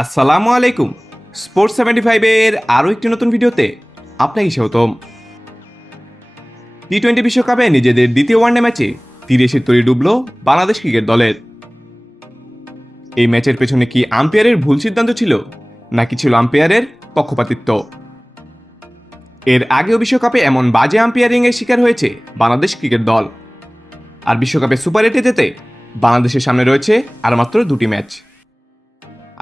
আসসালামু আলাইকুম। Sports seventy ফাইভের আরও একটি নতুন ভিডিওতে আপনাকে স্বাগতম। টি টোয়েন্টি বিশ্বকাপে নিজেদের দ্বিতীয় ওয়ানডে ম্যাচে তিরিশের তরি ডুবল বাংলাদেশ ক্রিকেট দলের। এই ম্যাচের পেছনে কি আম্পায়ারের ভুল সিদ্ধান্ত ছিল, নাকি ছিল আম্পায়ারের পক্ষপাতিত্ব? এর আগেও বিশ্বকাপে এমন বাজে আম্পায়ারিংয়ের শিকার হয়েছে বাংলাদেশ ক্রিকেট দল। আর বিশ্বকাপে সুপার এইটে যেতে বাংলাদেশের সামনে রয়েছে আর মাত্র দুটি ম্যাচ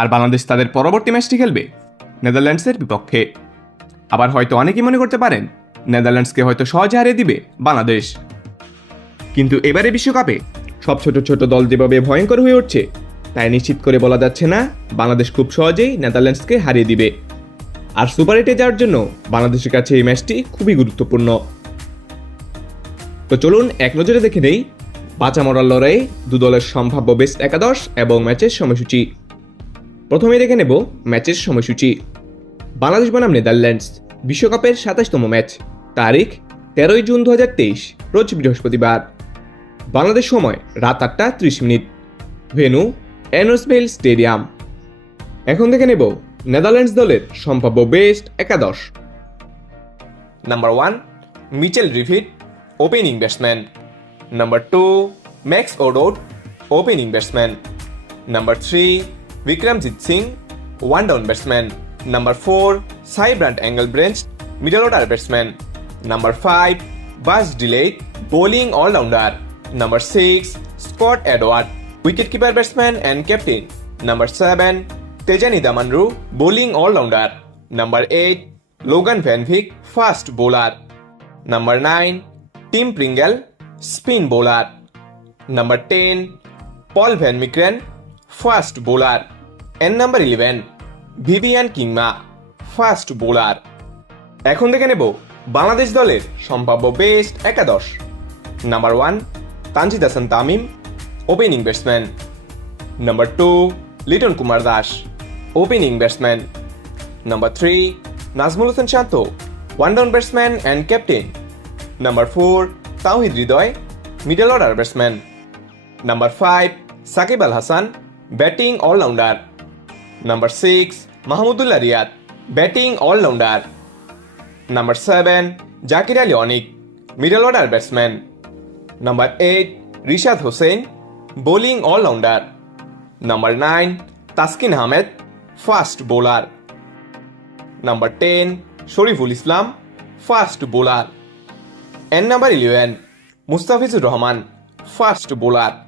আর বাংলাদেশ তাদের পরবর্তী ম্যাচটি খেলবে নেদারল্যান্ডসের বিপক্ষে। আবার হয়তো অনেকেই মনে করতে পারেন, নেদারল্যান্ডসকে হয়তো সহজে হারিয়ে দিবে বাংলাদেশ। কিন্তু এবারে বিশ্বকাপে সব ছোট ছোট দল যেভাবে ভয়ঙ্কর হয়ে উঠছে, তাই নিশ্চিত করে বলা যাচ্ছে না বাংলাদেশ খুব সহজেই নেদারল্যান্ডসকে হারিয়ে দিবে। আর সুপার এইটে যাওয়ার জন্য বাংলাদেশের কাছে এই ম্যাচটি খুবই গুরুত্বপূর্ণ। তো চলুন এক নজরে দেখে নেই বাঁচা মরার লড়াইয়ে দু দলের সম্ভাব্য বেস্ট একাদশ এবং ম্যাচের সময়সূচি। প্রথমে দেখে নেব ম্যাচের সময়সূচি বাংলাদেশ বনাম নেদারল্যান্ডস বিশ্বকাপের সাতাশতম ম্যাচ তারিখ তেরোই জুন দু হাজার তেইশ রোজ বৃহস্পতিবার বাংলাদেশ সময় রাত আটটা ত্রিশ মিনিট ভেনু এনওসবেল স্টেডিয়াম এখন দেখে নেব নেদারল্যান্ডস দলের সম্ভাব্য বেস্ট একাদশ Number 1. Mitchell Griffith, opening batsman. Number 2. Max Odot, opening batsman number 3. Vikramjit Singh, one down batsman. Number 4. Sai Brandt Engelbrecht, middle order batsman. Number 5. Buzz Delayed, bowling all-rounder. Number 6. Scott Edward, wicketkeeper batsman and captain. Number 7. Tejani Damanru, bowling all-rounder. Number 8. Logan Van Vick, fast bowler. Number 9. Tim Pringle, spin bowler. Number 10. Paul Van Mikren, fast bowler. And number 11. Vivian Kingma fast bowler. এখন দেখে নেব বাংলাদেশ দলের সম্ভাব্য best একাদশ। Number one Tanzid Hasan Tamim opening batsman number two Liton Kumar Das opening batsman number three Najmul Hossain Shanto one down batsman and captain number four Towhid Hridoy middle order batsman number five Shakib Al Hasan batting allrounder. Number six, Mahmudullah Riyad, batting allrounder. Number seven, Jaker Ali Anik, middle order batsman. Number eight, Rishad Hossain, bowling allrounder. Number nine, Taskin Ahmed, fast bowler. Number ten, Shoriful Islam, fast bowler. And number eleven, Mustafizur Rahman, fast bowler.